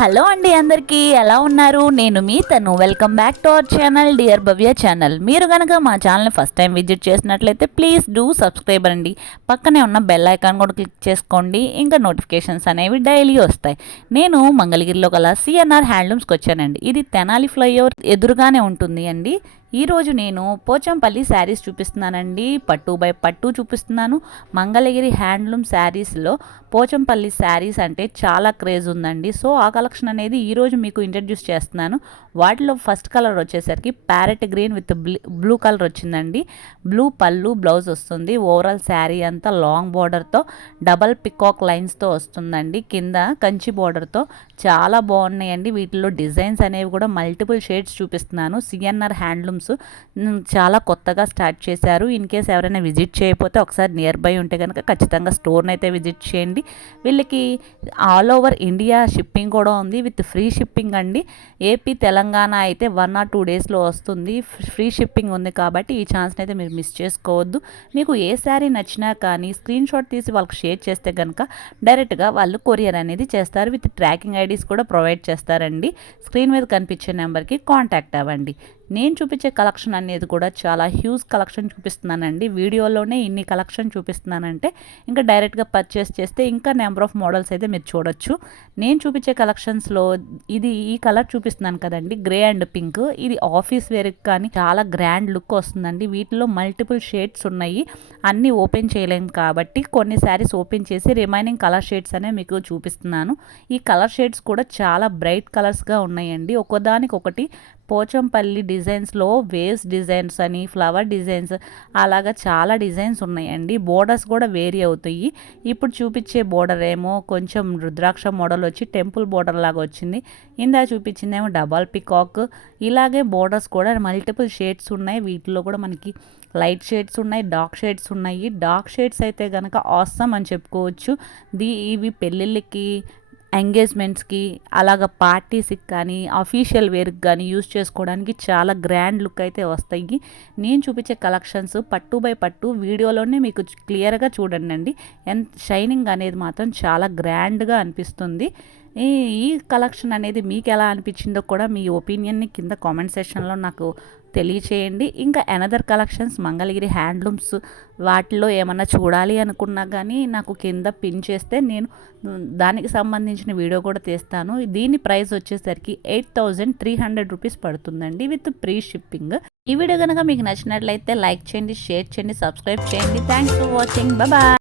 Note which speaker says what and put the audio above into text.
Speaker 1: Hello అండి అందరికీ ఎలా ఉన్నారు? నేను మీ తను. Welcome back to our channel dear Bhavya channel మీరు కనుక మా ఛానల్ని ఫస్ట్ టైం విజిట్ చేసినట్లయితే ప్లీజ్ డూ సబ్స్క్రైబ్ అండి. పక్కనే ఉన్న బెల్ ఐకాన్ కూడా క్లిక్ చేసుకోండి. ఇంకా నోటిఫికేషన్స్ అనేవి డైలీ వస్తాయి. నేను మంగళగిరిలో గల సిఎన్ఆర్ హ్యాండ్లూమ్స్కి వచ్చానండి. ఇది తెనాలి ఫ్లైఓవర్ ఎదురుగానే ఉంటుంది అండి. ఈరోజు నేను పోచంపల్లి శారీస్ చూపిస్తున్నానండి. పట్టు బై పట్టు చూపిస్తున్నాను. మంగళగిరి హ్యాండ్లూమ్ శారీస్లో పోచంపల్లి శారీస్ అంటే చాలా క్రేజ్ ఉందండి. సో ఆ కలెక్షన్ అనేది ఈరోజు మీకు ఇంట్రడ్యూస్ చేస్తున్నాను. వాటిలో ఫస్ట్ కలర్ వచ్చేసరికి parrot green with blue colour వచ్చిందండి. బ్లూ పళ్ళు బ్లౌజ్ వస్తుంది. ఓవరాల్ శారీ అంతా లాంగ్ బార్డర్తో డబల్ పికాక్ లైన్స్తో వస్తుందండి. కింద కంచి బార్డర్తో చాలా బాగున్నాయండి. వీటిలో డిజైన్స్ అనేవి కూడా మల్టిపుల్ షేడ్స్ చూపిస్తున్నాను. సిఎన్ఆర్ హ్యాండ్లూమ్స్ చాలా కొత్తగా స్టార్ట్ చేశారు. ఇన్ కేస్ ఎవరైనా విజిట్ చేయకపోతే ఒకసారి నియర్ బై ఉంటే కనుక ఖచ్చితంగా స్టోర్ని అయితే విజిట్ చేయండి. వీళ్ళకి ఆల్ ఓవర్ ఇండియా షిప్పింగ్ కూడా ఉంది. విత్ ఫ్రీ షిప్పింగ్ అండి. ఏపీ తెలంగాణ అయితే వన్ ఆర్ టూ డేస్లో వస్తుంది. ఫ్రీ షిప్పింగ్ ఉంది కాబట్టి ఈ ఛాన్స్ని అయితే మీరు మిస్ చేసుకోవద్దు. మీకు ఏ శారీ నచ్చినా కానీ స్క్రీన్ షాట్ తీసి వాళ్ళకి షేర్ చేస్తే కనుక డైరెక్ట్గా వాళ్ళు కొరియర్ అనేది చేస్తారు. విత్ ట్రాకింగ్ ఐడీస్ కూడా ప్రొవైడ్ చేస్తారండి. స్క్రీన్ మీద కనిపించే నెంబర్కి కాంటాక్ట్ అవ్వండి. నేను చూపించే కలెక్షన్ అనేది కూడా చాలా హ్యూజ్ కలెక్షన్ చూపిస్తున్నానండి. వీడియోలోనే ఇన్ని కలెక్షన్ చూపిస్తున్నానంటే ఇంకా డైరెక్ట్గా పర్చేస్ చేస్తే ఇంకా నెంబర్ ఆఫ్ మోడల్స్ అయితే మీరు చూడొచ్చు. నేను చూపించే కలెక్షన్స్లో ఇది ఈ కలర్ చూపిస్తున్నాను కదండి గ్రే అండ్ పింక్. ఇది ఆఫీస్ వేర్కి కానీ చాలా గ్రాండ్ లుక్ వస్తుందండి. వీటిలో మల్టిపుల్ షేడ్స్ ఉన్నాయి. అన్నీ ఓపెన్ చేయలేము కాబట్టి కొన్ని శారీస్ ఓపెన్ చేసి రిమైనింగ్ కలర్ షేడ్స్ అనే మీకు చూపిస్తున్నాను. ఈ కలర్ షేడ్స్ కూడా చాలా బ్రైట్ కలర్స్గా ఉన్నాయండి. ఒకదానికొకటి పోచంపల్లి డిజైన్స్లో వేవ్స్ డిజైన్స్ అని ఫ్లవర్ డిజైన్స్ అలాగా చాలా డిజైన్స్ ఉన్నాయండి. బోర్డర్స్ కూడా వేరీ అవుతాయి. ఇప్పుడు చూపించే బోర్డర్ ఏమో కొంచెం రుద్రాక్ష మోడల్ వచ్చి టెంపుల్ బోర్డర్ లాగా వచ్చింది. ఇందా చూపించిందేమో డబల్ పికాక్. ఇలాగే బోర్డర్స్ కూడా మల్టిపుల్ షేడ్స్ ఉన్నాయి. వీటిలో కూడా మనకి లైట్ షేడ్స్ ఉన్నాయి డార్క్ షేడ్స్ ఉన్నాయి. డార్క్ షేడ్స్ అయితే కనుక ఆసమ్ అని చెప్పుకోవచ్చు. దీ ఇవి పెళ్ళిళ్ళకి ఎంగేజ్మెంట్స్కి అలాగ పార్టీస్కి కానీ అఫీషియల్ వేర్కి కానీ యూస్ చేసుకోవడానికి చాలా గ్రాండ్ లుక్ అయితే వస్తాయి. నేను చూపించే కలెక్షన్స్ పట్టు బై పట్టు వీడియోలోనే మీకు క్లియర్గా చూడండి అండి. ఎంత షైనింగ్ అనేది మాత్రం చాలా గ్రాండ్గా అనిపిస్తుంది. ఈ ఈ కలెక్షన్ అనేది మీకు ఎలా అనిపించిందో కూడా మీ ఒపీనియన్ని కింద కామెంట్ సెక్షన్లో నాకు తెలియచేయండి. ఇంకా ఎనదర్ కలెక్షన్స్ మంగళగిరి హ్యాండ్లూమ్స్ వాటిలో ఏమన్నా చూడాలి అనుకున్నా కానీ నాకు కింద పిన్ చేస్తే నేను దానికి సంబంధించిన వీడియో కూడా తీస్తాను. దీని ప్రైస్ వచ్చేసరికి eight thousand three hundred rupees పడుతుందండి విత్ ప్రీ షిప్పింగ్. ఈ వీడియో కనుక మీకు నచ్చినట్లయితే లైక్ చేయండి షేర్ చేయండి సబ్స్క్రైబ్ చేయండి. Thanks for watching. బాయ్.